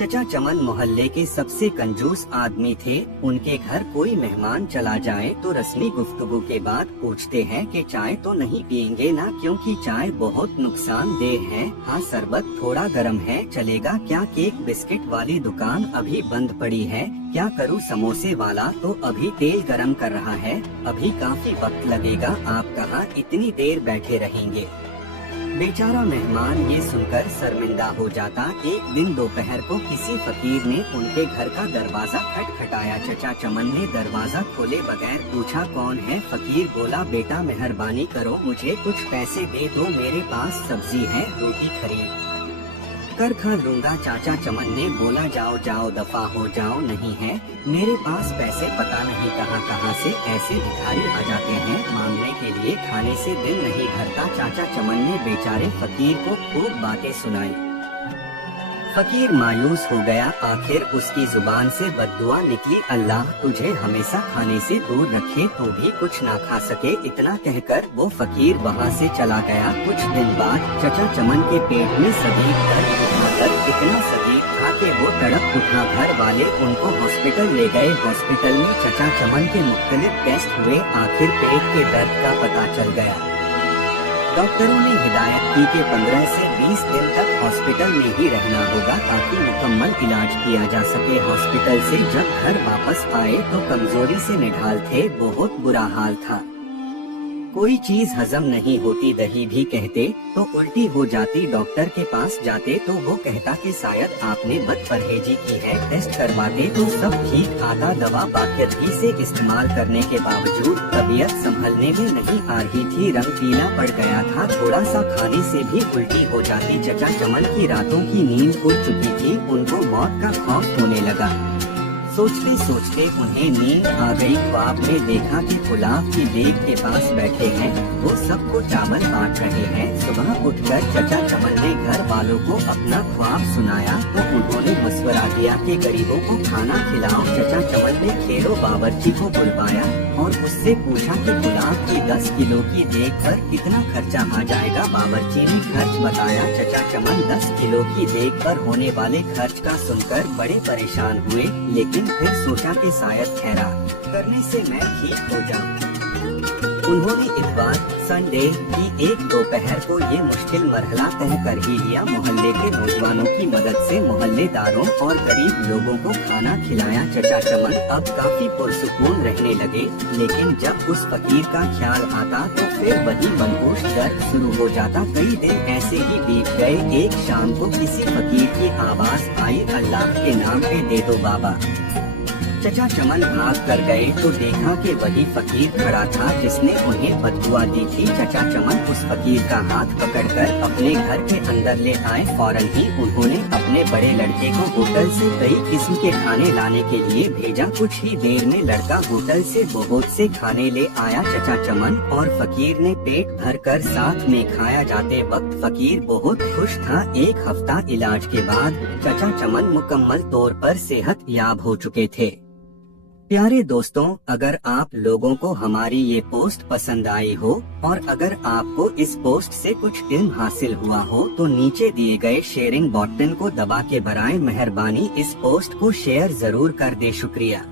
चचा चमन मोहल्ले के सबसे कंजूस आदमी थे। उनके घर कोई मेहमान चला जाए तो रस्मी गुफ्तगू के बाद पूछते हैं कि चाय तो नहीं पियेंगे ना, क्योंकि चाय बहुत नुकसानदेह है। हाँ, शरबत थोड़ा गर्म है, चलेगा क्या? केक बिस्किट वाली दुकान अभी बंद पड़ी है, क्या करूँ? समोसे वाला तो अभी तेल गरम कर रहा है, अभी काफी वक्त लगेगा। आप कहाँ इतनी देर बैठे रहेंगे? बेचारा मेहमान ये सुनकर शर्मिंदा हो जाता। एक दिन दोपहर को किसी फकीर ने उनके घर का दरवाजा खटखटाया। चचा चमन ने दरवाजा खोले बगैर पूछा, कौन है? फकीर बोला, बेटा मेहरबानी करो, मुझे कुछ पैसे दे दो, मेरे पास सब्जी है, रोटी खरीद कर खा लूंगा। चाचा चमन ने बोला, जाओ जाओ, दफा हो जाओ, नहीं है मेरे पास पैसे, पता नहीं कहां से ऐसे भिखारी आ जाते हैं मांगने के लिए, खाने से दिल नहीं भरता। चाचा चमन ने बेचारे फकीर को खूब बातें सुनाई। फकीर मायूस हो गया। आखिर उसकी जुबान से बद्दुआ निकली, अल्लाह तुझे हमेशा खाने से दूर रखे, तो भी कुछ ना खा सके। इतना कहकर वो फकीर वहाँ से चला गया। कुछ दिन बाद चचा चमन के पेट में सदीक दर्द उठाकर इतना सदीक था कि वो तड़प उठा। घर वाले उनको हॉस्पिटल ले गए। हॉस्पिटल में चचा चमन के मुख्तलिफ टेस्ट हुए। आखिर पेट के दर्द का पता चल गया। डॉक्टरों ने हिदायत की कि 15 से 20 दिन तक हॉस्पिटल में ही रहना होगा ताकि मुकम्मल इलाज किया जा सके। हॉस्पिटल से जब घर वापस आए तो कमजोरी से निढाल थे, बहुत बुरा हाल था। कोई चीज हजम नहीं होती, दही भी कहते तो उल्टी हो जाती। डॉक्टर के पास जाते तो वो कहता कि शायद आपने बदपरहेजी की है। टेस्ट करवाते तो सब ठीक आता। दवा बाकायदगी से इस्तेमाल करने के बावजूद तबीयत संभलने में नहीं आ रही थी। रंग पीला पड़ गया था, थोड़ा सा खाने से भी उल्टी हो जाती। चचा चमन की रातों की नींद उड़ चुकी थी। उनको मौत का खौफ होने लगा। सोचते सोचते उन्हें नींद आ गई। ख्वाब में देखा कि गुलाब की बेग के पास बैठे हैं, वो सबको चावल बांट रहे हैं। सुबह उठकर चचा चमन ने घर वालों को अपना ख्वाब सुनाया तो उन्होंने मशवरा दिया कि गरीबों को खाना खिलाओ। चचा चमन ने खेरो बावर्ची को बुलवाया और उससे पूछा कि गुलाब की 10 किलो की देग पर कितना खर्चा आ जाएगा। बावर्ची ने खर्च बताया। चचा चमन 10 किलो की देग पर होने वाले खर्च का सुनकर बड़े परेशान हुए, लेकिन फिर सोचा कि शायद खैरात करने से मैं ठीक हो जाऊं। उन्होंने इतवार संडे की एक दोपहर को ये मुश्किल मरहला तय कर ही लिया। मोहल्ले के नौजवानों की मदद से मोहल्लेदारों और गरीब लोगों को खाना खिलाया। चचा चमन अब काफी पुरसुकून रहने लगे, लेकिन जब उस फकीर का ख्याल आता तो फिर वही मनहूस दर्द शुरू हो जाता। कई दिन ऐसे ही बीत गए। एक शाम को किसी फकीर की आवाज आई, अल्लाह के नाम पे दे दो बाबा। चचा चमन भाग कर गए तो देखा कि वही फकीर खड़ा था जिसने उन्हें बददुआ दी थी। चचा चमन उस फकीर का हाथ पकड़कर अपने घर के अंदर ले आए। फौरन ही उन्होंने अपने बड़े लड़के को होटल से कई किस्म के खाने लाने के लिए भेजा। कुछ ही देर में लड़का होटल से बहुत से खाने ले आया। चचा चमन और फकीर ने पेट भरकर साथ में खाया। जाते वक्त फकीर बहुत खुश था। एक हफ्ता इलाज के बाद चचा चमन मुकम्मल तौर पर सेहत याब हो चुके थे। प्यारे दोस्तों, अगर आप लोगों को हमारी ये पोस्ट पसंद आई हो और अगर आपको इस पोस्ट से कुछ इल्म हासिल हुआ हो तो नीचे दिए गए शेयरिंग बटन को दबा के बराए मेहरबानी इस पोस्ट को शेयर जरूर कर दे। शुक्रिया।